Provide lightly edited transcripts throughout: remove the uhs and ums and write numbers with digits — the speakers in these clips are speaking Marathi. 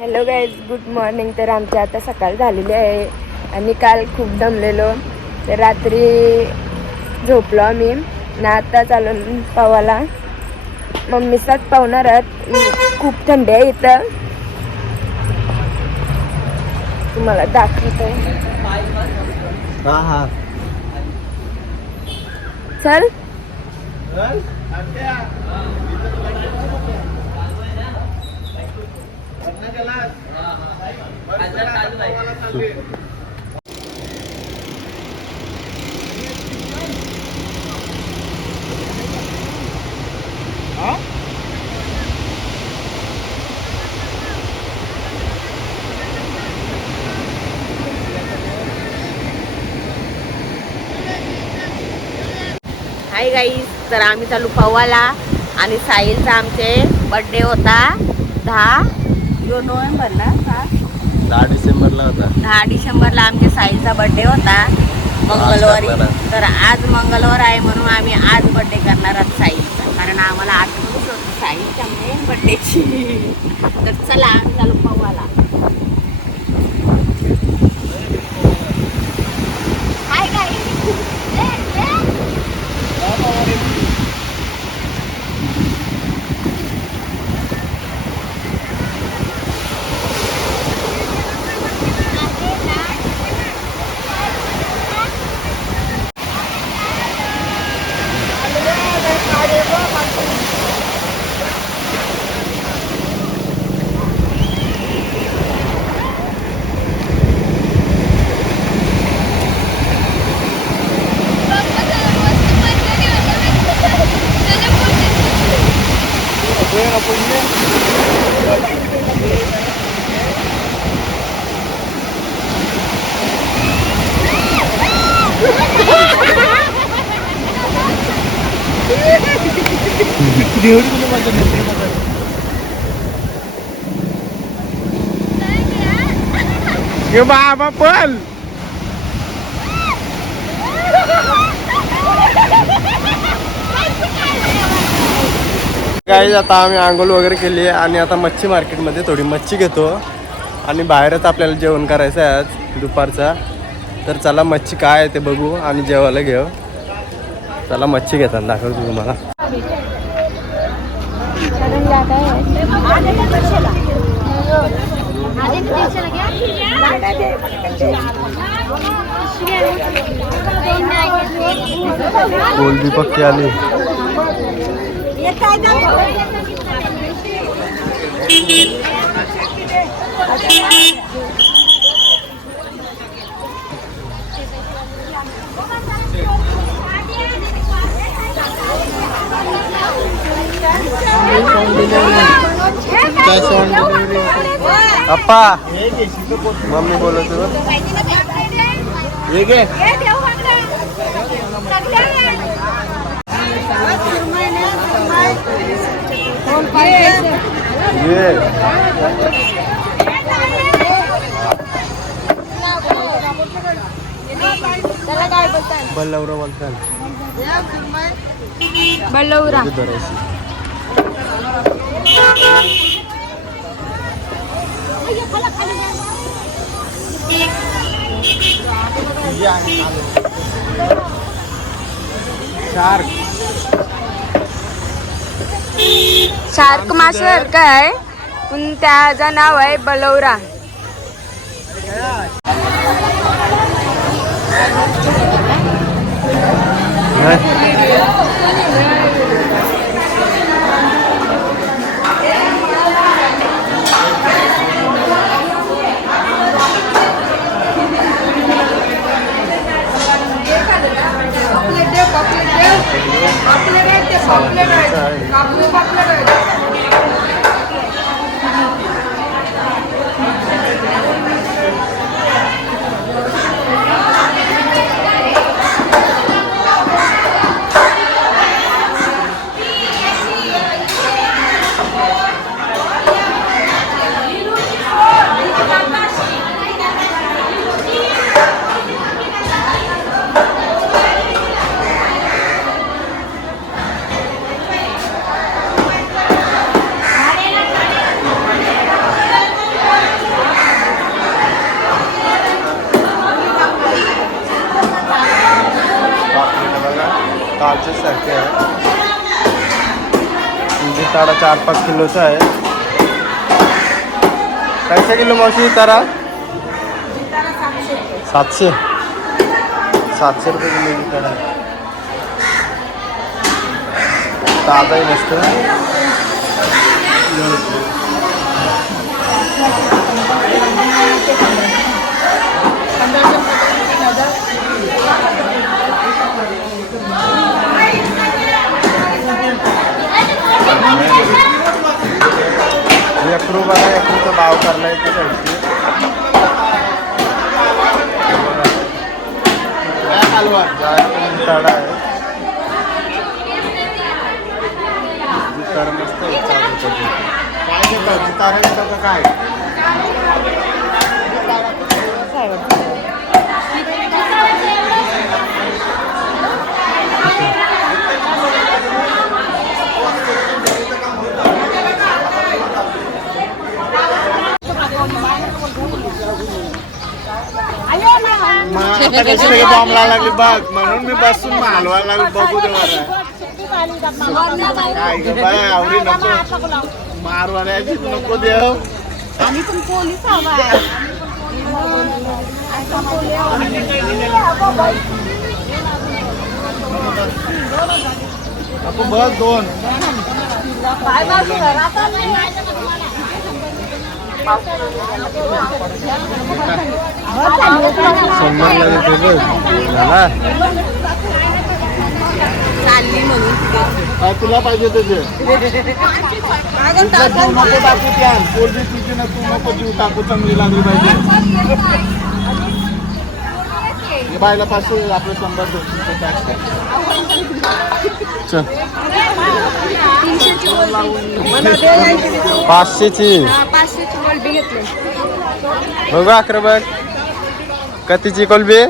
Hello guys, good morning. तर आमची आता सकाळ झालेली आहे आणि काल खूप दमलेलो, तर रात्री झोपलो आम्ही ना. आता चालून पावाला मम्मीचाच पावणार आहात. खूप थंडी आहे इथं, तुम्हाला दाखवतोय. चल हाय गाईस, तर आम्ही चालू पवाला आणि साहिलचा आमचे बर्थडे होता 10 नोव्हेंबरला 10 डिसेंबरला होता. 10 डिसेंबरला आमच्या साहिलचा बर्थडे होता मंगळवारी. तर आज मंगळवार आहे म्हणून आम्ही आज बर्थडे करणार आहोत साहिलचा, कारण आम्हाला आठवणच होती साहिलच्या मेन बर्थडेची. तर चला आम्ही चालू पवाला. हाय गाईस, बाबा पण गाईज, आता आम्ही आंघोळ वगैरे केली आहे आणि आता मच्छी मार्केटमध्ये थोडी मच्छी घेतो आणि बाहेरच आपल्याला जेवण करायचं आहे आज दुपारचा. तर चला मच्छी काय आहे ते बघू आणि जेवायला घेऊ. चला मच्छी घेताना दाखवतो तुम्हाला. कोलबी पक्की आली. अप्पा मम्मी बोलत ये घे. बल्लवरा बोलतात. बल्लवरा शार्क माशासारखं आहे, पण त्याचं नाव आहे बलवरा. सारखे आहे. तारा 4-5 किलोचा आहे. कैसे किलो मावशी तारा? 700 रुपये किलो की तारा आहे. ताजा आहे मस्त. अकरू बघा, अकरूचा भाव करला आहे ते ताडा आहे. तर मस्त काय बॉम्ब लागली बघ म्हणून मी बसून हलवायला लागलो. बघू दे काय ग बाय आवडी नको मारवाड्याची नको देव. आणि पण पोलीस हवा आपण बस 2 चालली म्हणून काय तुला पाहिजे त्याचे नको टाकू त्या पोरगी तुझी ना तू नको जीव टाकू. चांगली लागली पाहिजे. बायला 500 आपलं 100 500ची कोलबी घेतली. बघू अकरा बघ कितीची कोलबी.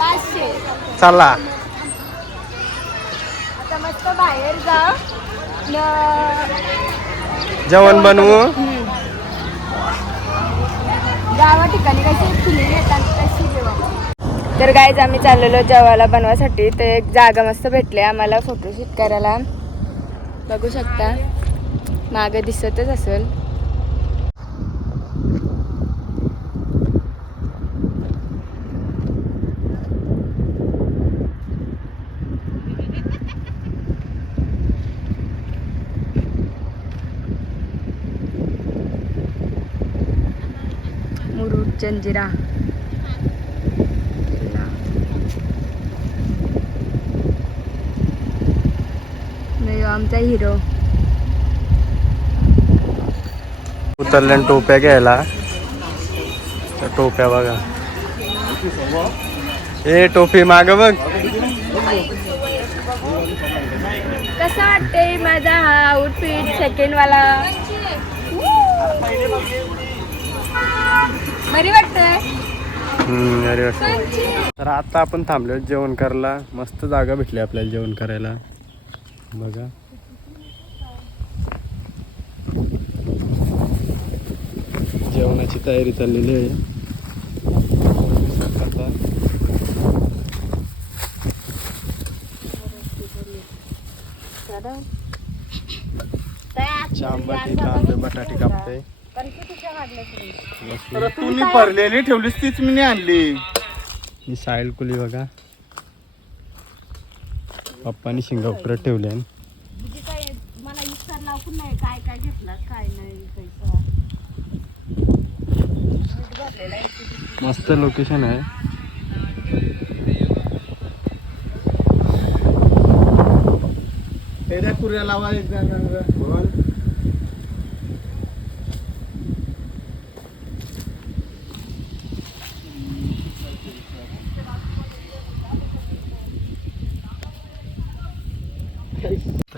500. चला आता मस्त बाहेर जा जेवण बनवू. गावा ठिकाणी कशी फुले येतात तशी जेवण. तर गाईज आम्ही चाललेलो जेवायला बनवासाठी. ते एक जागा मस्त भेटले आम्हाला फोटोशूट करायला. बघू शकता मागे दिसतच असेल. मुरुड जंजिरा आमचा हिरो. उतरल्या टोप्या घ्यायला. त्या टोप्या बघा. ए टोपी माग बघ. कसा वाटते माझा हा आउटफिट सेकंड वाला. बरी वाटतंय. अरे तर आता आपण थांबलो जेवण करायला. मस्त जागा भेटली आपल्याला जेवण करायला. बघा जेवणाची तयारी चाललेली आहे. चांबटी कांदे बटाटे कापते. तुम्ही भरलेली ठेवलीस तीच मी आणली. ही साईल कुली बघा पप्पानी सिंगापूरात ठेवले. मला विचारला पण नाही काय काय घेतलं काय नाही. मस्त लोकेशन आहे. तेऱ्या कुऱ्या लावा एकदा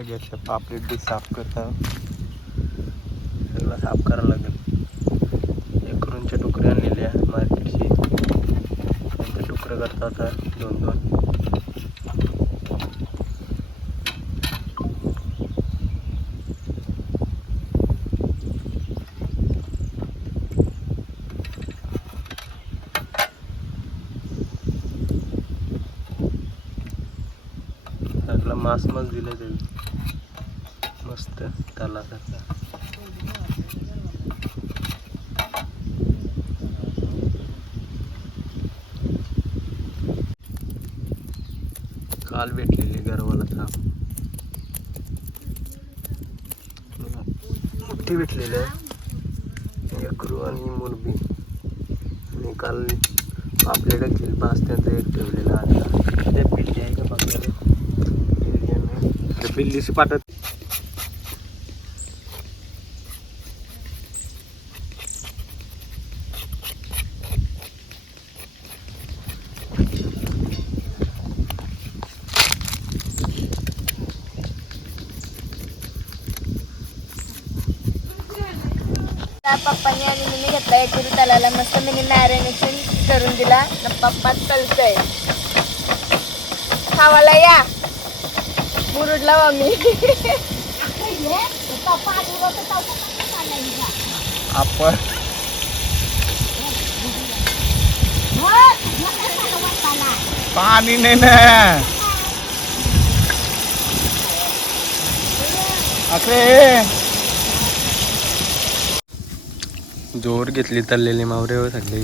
घेतलं पापलेट डिश साफ करता. सगळं साफ करावं लागेल. एकरूनचे तुकडे आणलेले आहे मार्केटची. त्यांचे तुकडे करता आता 2-2. मास दिलं तरी मस्त तलासारखा. काल भेटलेली गरवाला थांब मोठी भेटलेली आहे यक्रू आणि मुरबी. आणि काल आपल्याकडे किल्पा असत्यांचं एक ठेवलेला आता ते पिल्ली आहे का बघणार बिल्लीची पाठत. पप्पांनी आणि मी घेतला एक किलो तलाला मस्त मी मॅरिनेशन करून दिला. पप्पा तलतय खावाला या मुरुडला मम्मी. आपण पाणी नाही ना असे जोर घेतली तळलेली मावरे हो सगळी.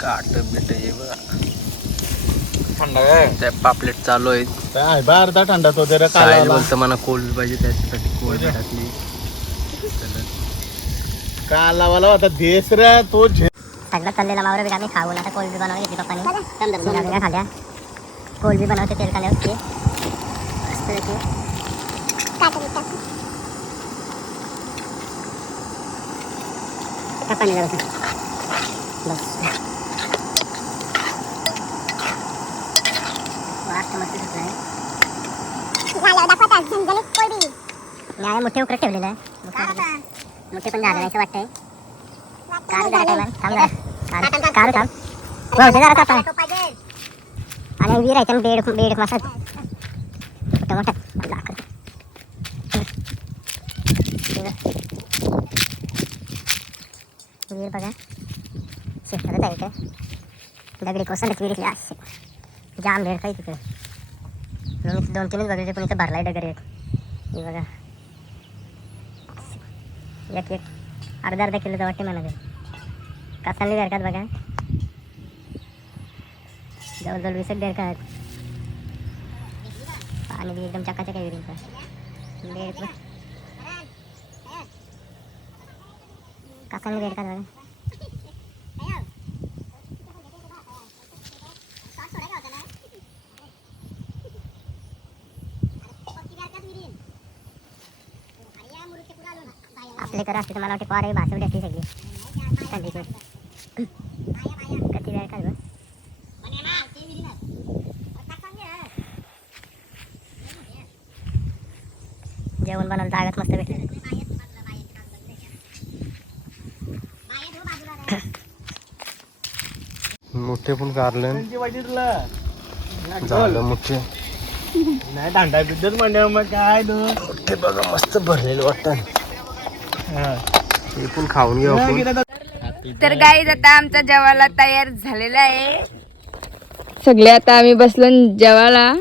काट बिट ये बघा थंड आहे त्या पापलेट चालू आहे. काय अर्धा थंडा तो जरा साहिल काला बोलतं मला कोल्ड पाहिजे त्याच्यासाठी कोल्ड टाकली. कालावाला होता देस रे तो सगळं तळलेला मावरा बी आम्ही खाऊन आता कोल्ड बी बनवून घेतली पप्पाने. खाल्या कोल्ड बी बनवते तेल कांद्या होते मोठे उकडे ठेवलेलं आहे. मोठे पण झालं असं वाटतंय. आणि वीर आहे बेड बेड मसाला मोठा मोठा वीर बघा शेतात जायचं दगडी कोसंडच वीर असे जाम भेड काही तिकडे. मी 2-3 बघायचे पण इथं भरलाय डगर एक. हे बघा एक एक अर्धा किलोचा वाटते म्हणा. कासांनी बेरकात बघा जवळजवळ 20 बेरका आहेत. पाणी बी एकदम चकाचक आहे विहिरीचं. कासांनी बेरकात बघा. आपले कर असते तर मला वाटते पार भासवडी असते सगळी थंडीची. किती वेळ काय जेवण बनवलं जागाच मस्त भेटलं. मोठे पण कारले झालं मोठे नाही दांडा बिद्दल म्हणजे मग काय मोठे बघा मस्त भरलेलं वाटतं. हे पण खाऊन घेऊ आपण. तर गाईज आता आमचा जेवायला तयार झालेला आहे. सगळे आता आम्ही बसलो जेवायला.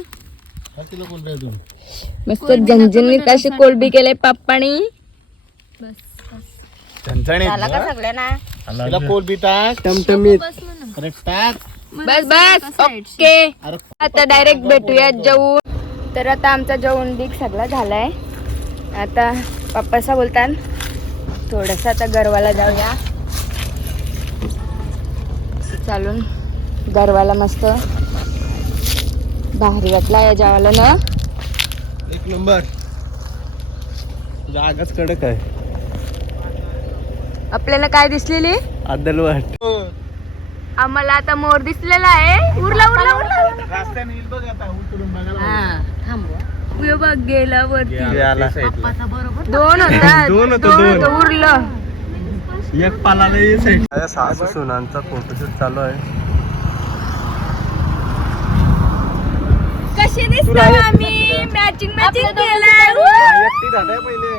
मस्त झणझणीत अशी कोलबी केले पप्पानी. झाला का सगळ्यांना पोल बी टाक टमटमीत अरे टाक बस बस ओके. आता डायरेक्ट भेटूया जेवून. तर आता आमचा जेवण बिग सगळा झालाय. आता पप्पासा बोलतात थोडस आता गरवाला जाऊया. चालून गरवाला मस्त भारी वाटला या जेवायला ना. एक नंबर जागाच कडक आहे. आपल्याला काय दिसलेली आदलवाट आम्हाला आता मोर दिसलेला आहे. उरला उरला उरला रस्त्याने येईल बघ आता उतरून बघायला. उयो बघ गेला वरती. दोन दोन उरलं. एक पाला सासू सुनांचा फोटोशूट चालू आहे. कशी दिसतो आम्ही मॅचिंग मॅचिंग केलं. एकटी झालंय पहिले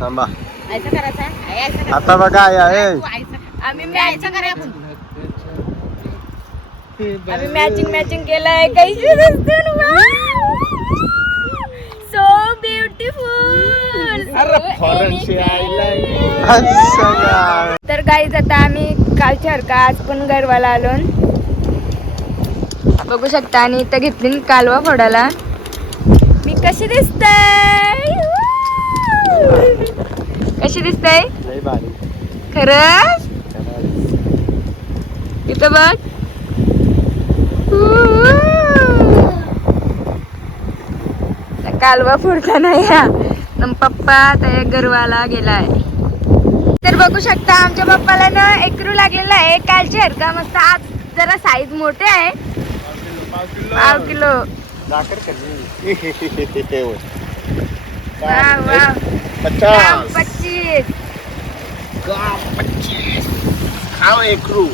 थांबा आता बघा आम्ही मॅचिंग आम्ही मॅचिंग केलंय कैसे सो ब्युटिफुल. तर गाईज आता आम्ही कालच्यासारखा आज पण गरवाला आलो. बघू शकता. आणि इथं घेतली कालवा फोडायला. मी कशी दिसतय कशी दिसतय खरंच. इथं बघ. कालवा फोडता नाही हा. पप्पा त्या गरवाला गेलाय. तर बघू शकता आमच्या पप्पाला ना एकरू लागलेला आहे कालच्या हरका मस्त. आज जरा साईज मोठे आहे. 5 किलो. Wow wow. 25 खाओ एकरू.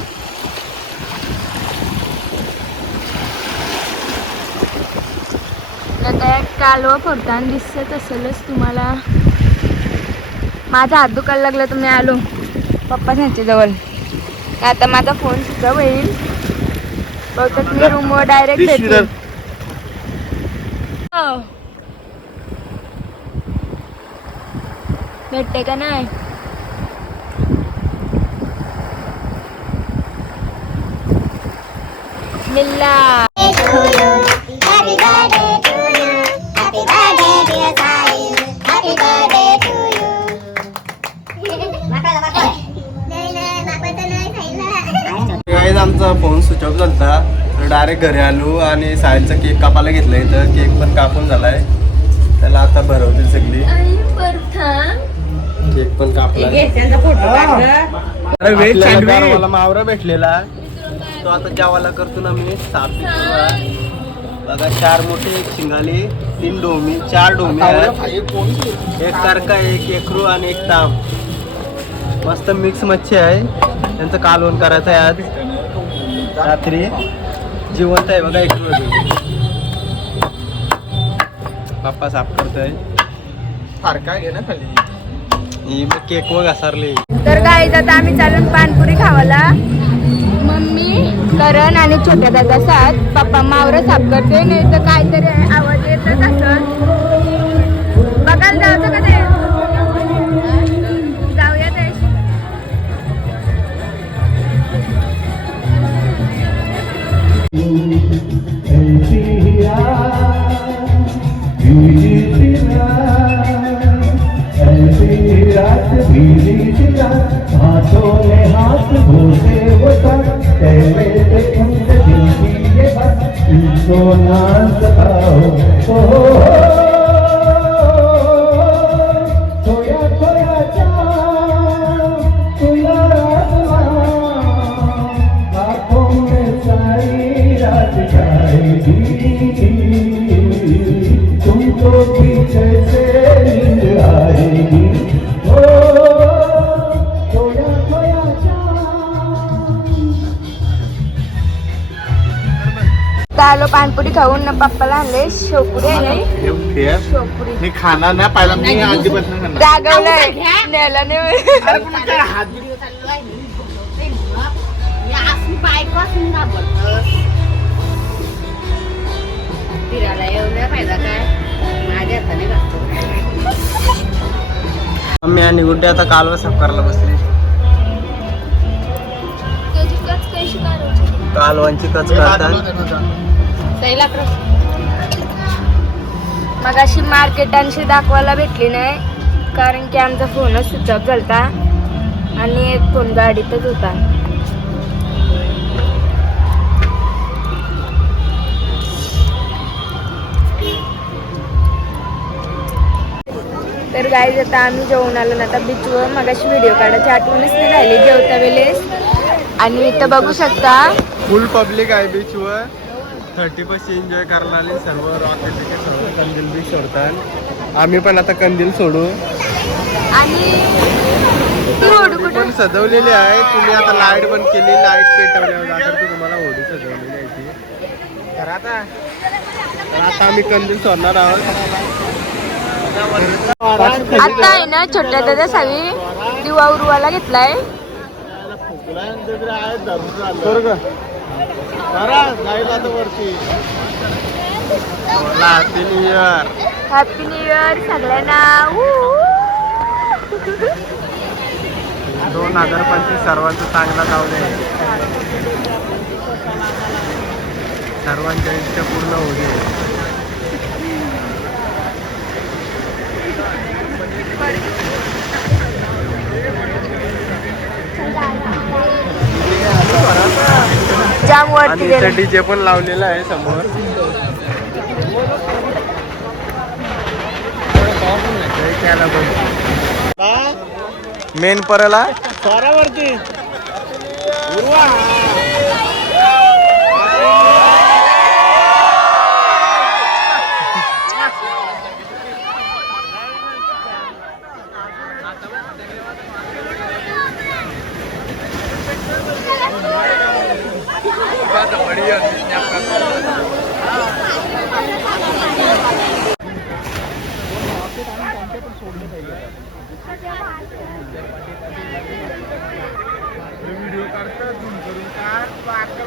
आता कालवा फोडताना दिसत असेलच तुम्हाला. माझा हात दुखायला लागला तर मी आलो पप्पा त्यांच्या जवळ. आता माझा फोन सुद्धा होईल बहुतेक. मी रूमवर डायरेक्ट भेटते. भेटते का नाही. मिल्ला. आमचा फोन स्विच ऑफ झाला तर डायरेक्ट घरी आलो आणि साहिलचा केक कापायला घेतला. इथं केक पण कापून झालाय. त्याला आता भरवतील सगळी. केक पण कापला. मला मावरा भेटलेला तो आता जेवायला करतो ना मी. बघा 4 मोठे, 1 शिंगाली, 3 डोमी, 4 डोमी आहेत. 1 करका, 1 एकरू आणि 1 ताम. मस्त मिक्स मच्छी आहे. त्यांचं कालवण करायचं आहे आज रात्री. जिवंत आहे बघा एकरू. पप्पा साफ करतोय. फारका घे ना खाली. ही मग केक वर घसारली. तर गाईज आता आम्ही चालून पानपुरी खावाला. मम्मी, करण आणि छोट्या दादा साथ. पप्पा मावरा साफ करते. नाही तर काहीतरी आवाज येतच असं. बघायला जायचं का ते. जाऊया ते. हाथों में हाथ घोटे होता इनको ना सताओ. खोया खोया चाँद खुला आसमां आँखों में सारी रात जाएगी. तुमको पीछे से नींद आएगी. आलो पानपुरी खाऊन ना. पप्पाला आणले शेवपुरी आहे. शेवपुरी मी खाणार नाही पहिला. मी आधीपासून खाणार. जागवलंय न्यायला नाही. हात फिरायला एवढा फायदा काय. माझ्या हाताने बसतो. मम्मी आणि गुड्डे आता कालवा साफ करायला बसली. कालवांची कच काढतात. मग अशी मार्केटांशी दाखवायला भेटली नाही कारण की आमचा फोनच स्विच ऑफ झालता आणि एक फोन गाडीतच होता. तर गाईज आता आम्ही जेवून आलो ना. आता बीचवर मग अशी व्हिडिओ काढायची आठवणच नाही राहिली जेवता वेळेस. आणि इथं बघू शकता फुल पब्लिक आहे बीचवर. 30% एन्जॉय करायला आले सर्व. रॉकेट तिकीट सर्व कंदील बीच सोडतात. आम्ही पण आता कंदील सोडू. आणि ती होडी कुठे पण सजवलेली आहे. तुम्ही आता लाईट बंद केली. लाईट पेटवल्यावर दाखवतो तुम्हाला होडी सजवलेली आहे ती. तर आता आम्ही कंदील सोडणार आहोत. आता आहे ना छोट्या दादा सावी दिवा उरवायला घेतलाय. जाईल आता वरती. Happy new year. Happy new year सगळ्यांना. 2025 सर्वांचं चांगला जाऊ दे. सर्वांच्या इच्छा पूर्ण होऊ दे. जाम वरती आणि गेलं. इथे डीजे पण लावलेला आहे समोर. मेन परला स्वरावरती व्हिडिओ काढतो झूम करून काढ. तो आजकाल